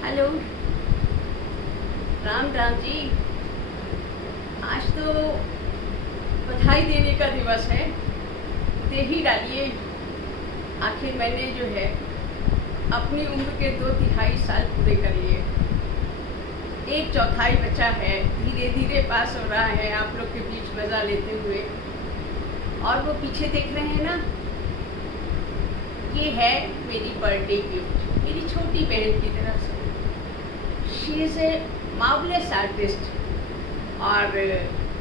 Hello. Ram Ram ji. आज तो बधाई देने का दिवस है, दे ही डालिए। आखिर मैंने जो है अपनी उम्र के 2/3 साल पूरे कर लिए। 1/4 बचा है, धीरे धीरे पास हो रहा है आप लोग के बीच मज़ा लेते हुए। और वो पीछे देख रहे हैं ना, ये है मेरी बर्थडे गिफ्ट मेरी छोटी बहन की तरफ से। She is a marvellous artist और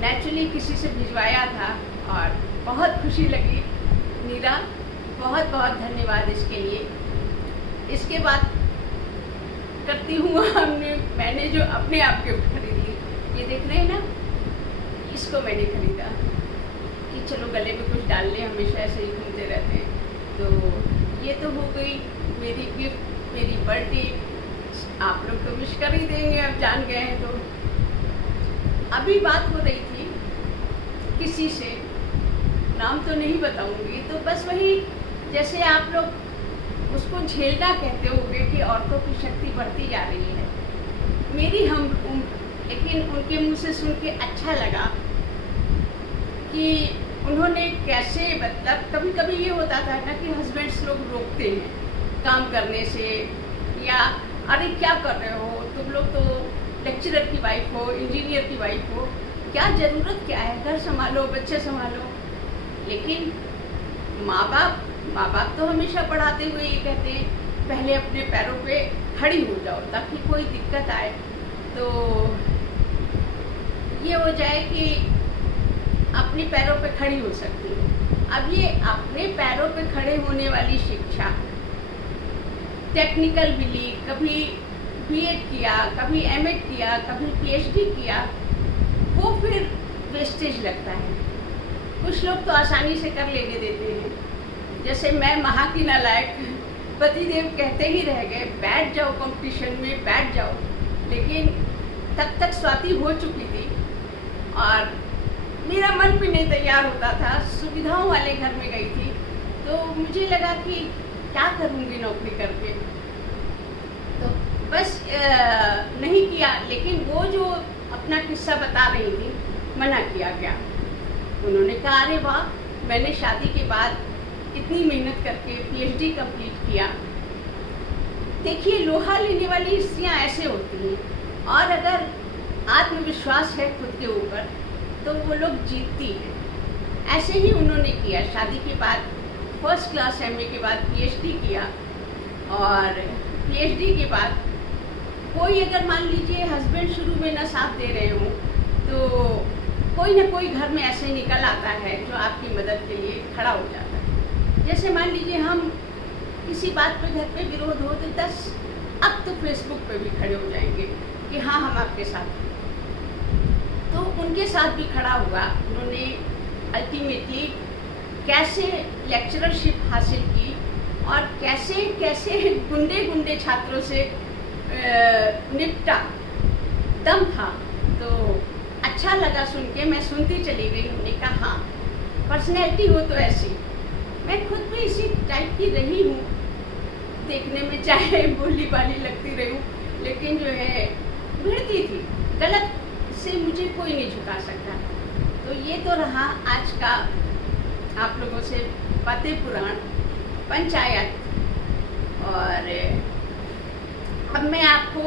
नेचुरली किसी से भिजवाया था और बहुत खुशी लगी। नीरा, बहुत बहुत धन्यवाद इसके लिए। इसके बाद करती हूँ मैंने जो अपने आप गिफ्ट खरीदी, ये देख रहे हैं ना, इसको मैंने खरीदा कि चलो गले में कुछ डाल लें, हमेशा ऐसे ही घूमते रहते हैं। तो ये तो हो गई मेरी गिफ्ट, मेरी बर्थडे। आप लोग तो विश कर ही देंगे, अब जान गए हैं। तो अभी बात हो रही थी किसी से, नाम तो नहीं बताऊंगी, तो बस वही जैसे आप लोग उसको झेलना कहते होंगे कि औरतों की शक्ति बढ़ती जा रही है। मेरी हम उम्र, लेकिन उनके मुंह से सुन के अच्छा लगा कि उन्होंने कैसे, मतलब कभी कभी ये होता था ना कि हस्बैंड्स लोग रोकते हैं काम करने से, या अरे क्या कर रहे हो तुम लोग, तो लेक्चरर की वाइफ हो, इंजीनियर की वाइफ हो, क्या ज़रूरत क्या है, घर संभालो, बच्चे संभालो। लेकिन माँ बाप तो हमेशा पढ़ाते हुए ये कहते हैं पहले अपने पैरों पे खड़ी हो जाओ, ताकि कोई दिक्कत आए तो ये हो जाए कि अपने पैरों पे खड़ी हो सकती है। अब ये अपने पैरों पे खड़े होने वाली शिक्षा, टेक्निकल भी ली, कभी बीएड किया, कभी एमएड किया, कभी पीएचडी किया, वो फिर वेस्टेज लगता है। कुछ लोग तो आसानी से कर लेने देते हैं, जैसे मैं महा की नालायक, पतिदेव कहते ही रह गए बैठ जाओ कंपटीशन में, बैठ जाओ। लेकिन तब तक स्वाति हो चुकी थी और मेरा मन भी नहीं तैयार होता था, सुविधाओं वाले घर में गई थी, तो मुझे लगा कि क्या करूँगी नौकरी करके, तो बस नहीं किया। लेकिन वो जो अपना किस्सा बता रही थी, मना किया गया। उन्होंने कहा अरे वाह, मैंने शादी के बाद इतनी मेहनत करके पीएचडी कंप्लीट किया। देखिए, लोहा लेने वाली स्त्रियाँ ऐसे होती हैं, और अगर आत्मविश्वास है खुद के ऊपर तो वो लोग जीतती हैं। ऐसे ही उन्होंने किया, शादी के बाद फर्स्ट क्लास एमए के बाद पीएचडी किया, और पीएचडी के बाद कोई अगर मान लीजिए हस्बैंड शुरू में ना साथ दे रहे हों, तो कोई ना कोई घर में ऐसे निकल आता है जो आपकी मदद के लिए खड़ा हो जाता है। जैसे मान लीजिए हम किसी बात पे घर पे विरोध हो तो 10 अब तो फेसबुक पे भी खड़े हो जाएंगे कि हाँ हम आपके साथ हैं। तो उनके साथ भी खड़ा हुआ। उन्होंने अल्टीमेटली कैसे लेक्चररशिप हासिल की और कैसे कैसे गुंडे छात्रों से निपटा, दम था। तो अच्छा लगा सुन के, मैं सुनती चली गई। उन्होंने कहा हाँ, पर्सनैलिटी हो तो ऐसी। मैं खुद भी इसी टाइप की रही हूँ, देखने में चाहे भोली भाली लगती रही हूँ, लेकिन जो है भिड़ती थी। गलत से मुझे कोई नहीं झुका सकता। तो ये तो रहा आज का आप लोगों से बातें पुराण पंचायत। और अब मैं आपको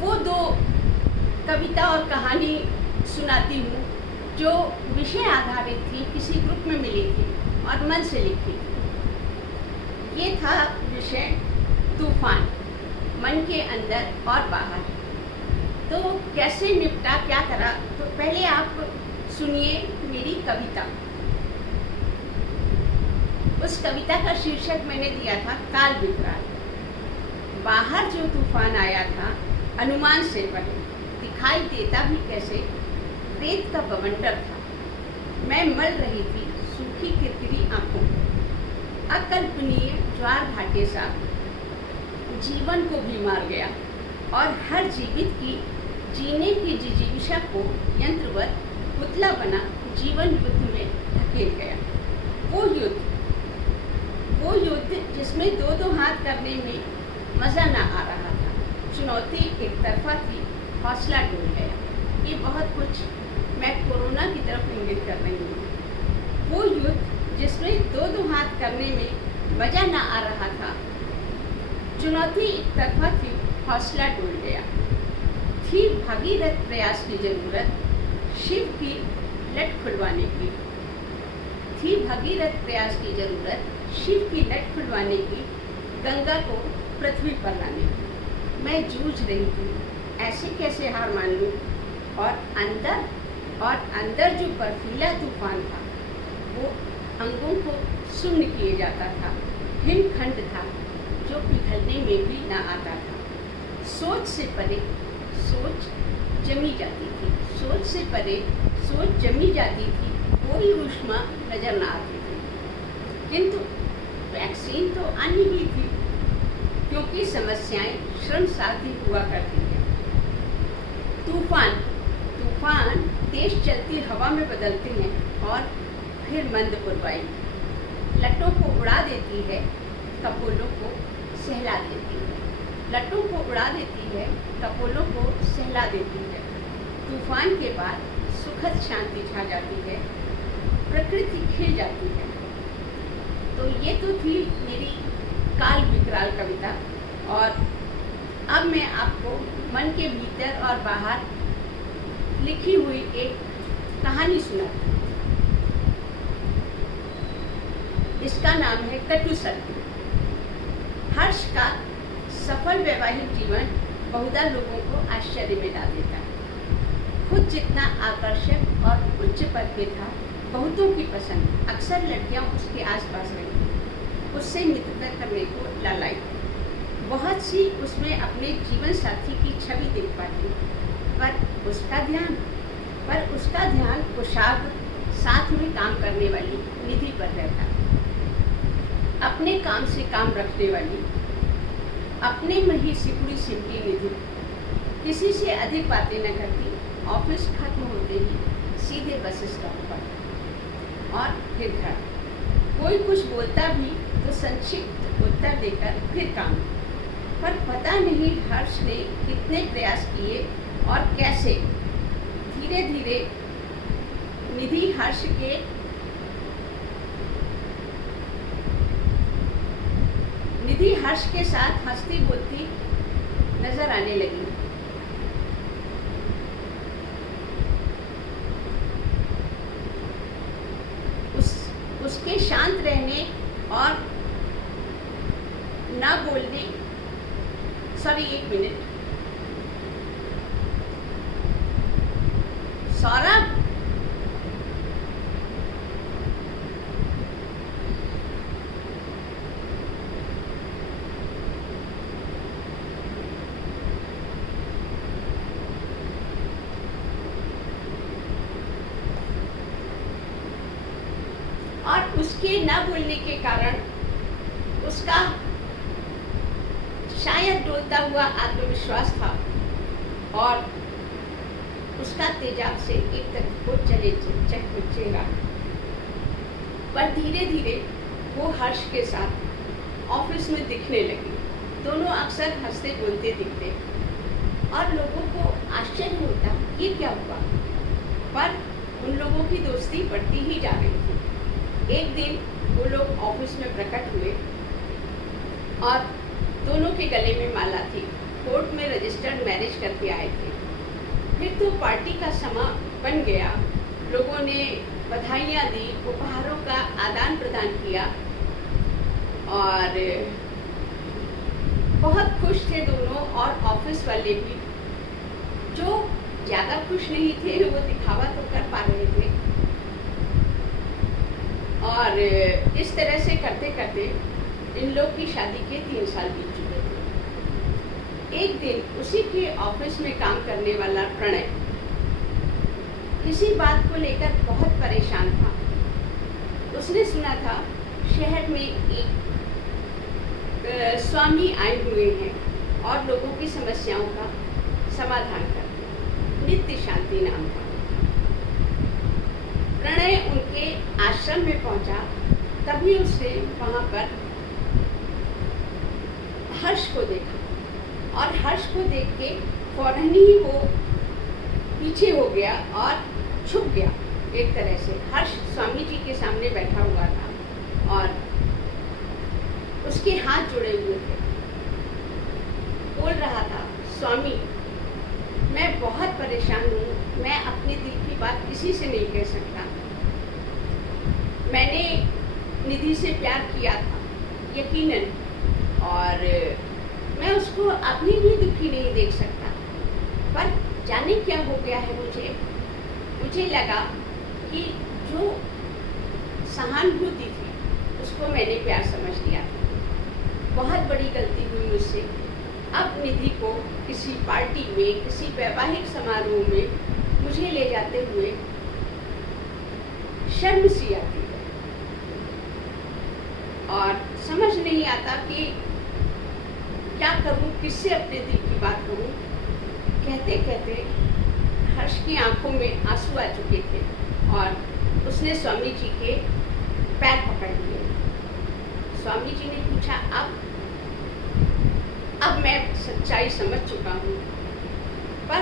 वो 2 कविता और कहानी सुनाती हूँ जो विषय आधारित थी, किसी ग्रुप में मिली थी और मन से लिखी थी। ये था विषय तूफान, मन के अंदर और बाहर। तो कैसे निपटा, क्या करा, तो पहले आप सुनिए मेरी कविता। उस कविता का शीर्षक मैंने दिया था काल विकराल। बाहर जो तूफान आया था अनुमान से परे, दिखाई देता भी कैसे, रेत का बवंडर था। मैं मल रही थी सूखी किरकिरी आंखों को। अकल्पनीय ज्वार भाटे सा जीवन को भी मार गया और हर जीवित की जीने की जिजीविषा को यंत्रवत पुतला बना जीवन युद्ध में धकेल गया। वो युद्ध जिसमें 2-2 हाथ करने में मज़ा ना आ रहा चुनौती एक तरफा थी, हौसला डूब गया। ये बहुत कुछ मैं कोरोना की तरफ इंगित कर रही हूँ। वो युद्ध जिसमें दो दो हाथ करने में मजा ना आ रहा था, चुनौती एक तरफा थी, हौसला डूब गया। थी भागीरथ प्रयास की जरूरत शिव की लट खुलवाने की। थी भगीरथ प्रयास की जरूरत शिव की लट खुलवाने की, गंगा को पृथ्वी पर लाने की। मैं जूझ रही थी, ऐसे कैसे हार मान लूं। और अंदर जो बर्फीला तूफान था, वो अंगों को सुन्न किए जाता था। हिमखंड था जो पिघलने में भी ना आता था। सोच से परे सोच जमी जाती थी, सोच से परे सोच जमी जाती थी, कोई ऊष्मा नजर ना आती थी। किंतु वैक्सीन तो आनी ही थी, क्योंकि समस्याएं श्रमसाध्य हुआ करती हैं। तूफान तेज चलती हवा में बदलते हैं और फिर मंद पुरवाई लटों को उड़ा देती है, कपोलों को सहला देती है। लटों को उड़ा देती है, कपोलों को सहला देती है। तूफान के बाद सुखद शांति छा जाती है, प्रकृति खिल जाती है। तो ये तो थी मेरी काल विकराल कविता। और अब मैं आपको मन के भीतर और बाहर लिखी हुई एक कहानी सुनाती हूँ। इसका नाम है कटु सत्य। हर्ष का सफल वैवाहिक जीवन बहुधा लोगों को आश्चर्य में डाल देता है। खुद जितना आकर्षक और उच्च पद पे था, बहुतों की पसंद। अक्सर लड़कियां उसके आसपास रहती, उससे मित्रता करने को लालाई। बहुत सी उसमें अपने जीवन साथी की छवि देख पाती, पर उसका ध्यान कुशाग्र साथ में काम करने वाली निधि पर रहता। अपने काम से काम रखने वाली, अपने में ही सिकुड़ी सिमटी निधि किसी से अधिक बातें न करती। ऑफिस खत्म होते ही सीधे बस स्टॉप पर और फिर घर। कोई कुछ बोलता भी तो संक्षिप्त उत्तर देकर फिर काम। पर पता नहीं हर्ष ने कितने प्रयास किए और कैसे धीरे धीरे निधि हर्ष के साथ हंसती बोलती नजर आने लगी। उसके शांत रहने और ना बोलने, एक मिनट, सौरभ, और उसके न बोलने के कारण उसका शायद डोलता हुआ आत्मविश्वास था और उसका तेजाब से एक तरफ को चले चेहरा। पर धीरे धीरे वो हर्ष के साथ ऑफिस में दिखने लगी। दोनों अक्सर हंसते बोलते दिखते और लोगों को आश्चर्य होता, ये क्या हुआ। पर उन लोगों की दोस्ती बढ़ती ही जा रही थी। एक दिन वो लोग ऑफिस में प्रकट हुए और दोनों के गले में माला थी। कोर्ट में रजिस्टर्ड मैरिज करके आए थे। फिर तो पार्टी का समा बन गया। लोगों ने बधाइयाँ दी, उपहारों का आदान प्रदान किया और बहुत खुश थे दोनों। और ऑफिस वाले भी, जो ज़्यादा खुश नहीं थे, वो दिखावा तो कर पा रहे थे। और इस तरह से करते करते इन लोग की शादी के 3 साल बीत चुके थे। एक दिन उसी के ऑफिस में काम करने वाला प्रणय किसी बात को लेकर बहुत परेशान था। उसने सुना था शहर में एक स्वामी आए हुए हैं और लोगों की समस्याओं का समाधान करते हैं। नित्य शांति नाम था। प्रणय उनके आश्रम में पहुंचा, तभी उसने वहां पर हर्ष को देखा। और हर्ष को देख के फौरन ही वो पीछे हो गया और छुप गया एक तरह से। हर्ष स्वामी जी के सामने बैठा हुआ था और उसके हाथ जुड़े हुए थे। बोल रहा था, स्वामी मैं बहुत परेशान हूँ, मैं अपने दिल की बात किसी से नहीं कह सकता। मैंने निधि से प्यार किया था यकीनन, और मैं उसको अभी भी दुखी नहीं देख सकता, पर जाने क्या हो गया है मुझे लगा कि जो सहानुभूति थी उसको मैंने प्यार समझ लिया था। बहुत बड़ी गलती हुई मुझसे। अब निधि को किसी पार्टी में, किसी वैवाहिक समारोह में मुझे ले जाते हुए शर्म सी आती है और समझ नहीं आता कि क्या करूं, किससे अपने दिल की बात कहूं। कहते कहते हर्ष की आंखों में आंसू आ चुके थे और उसने स्वामी जी के पैर पकड़ लिए। स्वामी जी ने पूछा, अब मैं सच्चाई समझ चुका हूँ, पर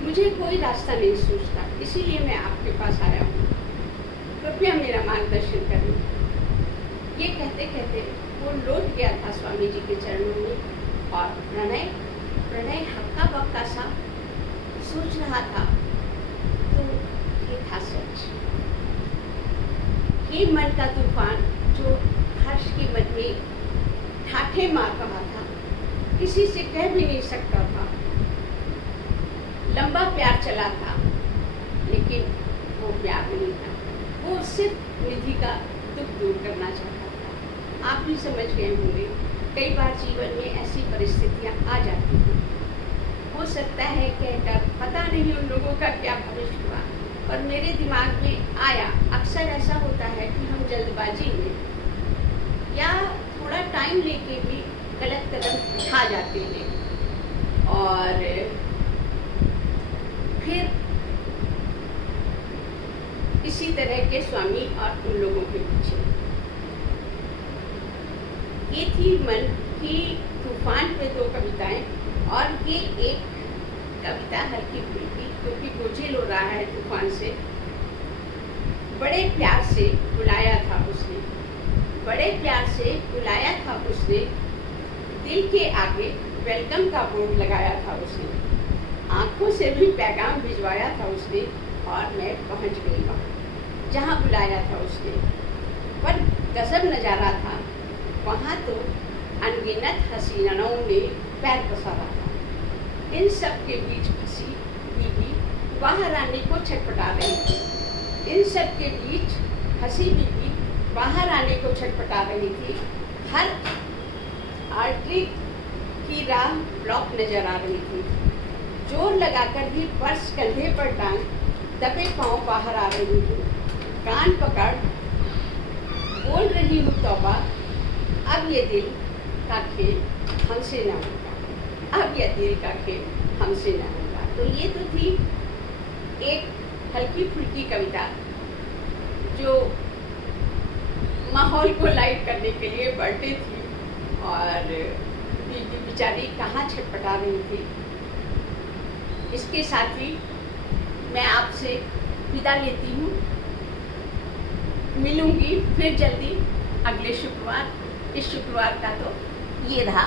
मुझे कोई रास्ता नहीं सूझता, इसीलिए मैं आपके पास आया हूँ, कृपया मेरा मार्गदर्शन करें। ये कहते कहते वो लौट गया था स्वामी जी के चरणों में और प्रणय हक्का बक्का सा सोच रहा था। तो ये था सच। ये मन का तूफान जो हर्ष के मन में ठाठे मार रहा था, किसी से कह भी नहीं सकता था। लंबा प्यार चला था, लेकिन वो प्यार नहीं था, वो सिर्फ निधि का दुख दूर करना चाहता था। आप भी समझ गए होंगे, कई बार जीवन में ऐसी परिस्थितियां आ जाती हैं। हो सकता है कहकर पता नहीं उन लोगों का क्या भविष्य हुआ, पर मेरे दिमाग में आया, अक्सर ऐसा होता है कि हम जल्दबाजी में या थोड़ा टाइम लेके भी गलत कदम उठा जाते हैं और फिर इसी तरह के स्वामी और उन लोगों के पीछे। ये थी मन की तूफान पे 2 कविताएं, और ये एक कविता हल्की फुल्की क्योंकि बोझिल हो रहा है तूफान से। बड़े प्यार से बुलाया था उसने, बड़े प्यार से बुलाया था उसने, दिल के आगे वेलकम का बोर्ड लगाया था उसने, आंखों से भी पैगाम भिजवाया था उसने, और मैं पहुंच गई वहाँ जहाँ बुलाया था उसने। पर गजब नज़ारा था, वहाँ तो अनगिनत हसीनाओं ने पैर पसारा था। इन सब के बीच फंसी बीबी बाहर आने को छटपटा रही थी। इन सब के बीच हंसी बीबी बाहर आने को छटपटा रही थी। हर आर्टरी की राह ब्लॉक नजर आ रही थी। जोर लगाकर भी पर्स कंधे पर टांग दबे पांव बाहर आ रही थी। कान पकड़ बोल रही हूँ, तौबा अब ये दिल का खेल हमसे न होगा, अब यह दिल का खेल हमसे न होगा। तो ये तो थी एक हल्की फुल्की कविता जो माहौल को लाइट करने के लिए बर्थडे थी, और बीबी बेचारी कहाँ छटपटा रही थी। इसके साथ ही मैं आपसे विदा लेती हूँ। मिलूंगी फिर जल्दी अगले शुक्रवार। इस शुक्रवार का तो ये रहा।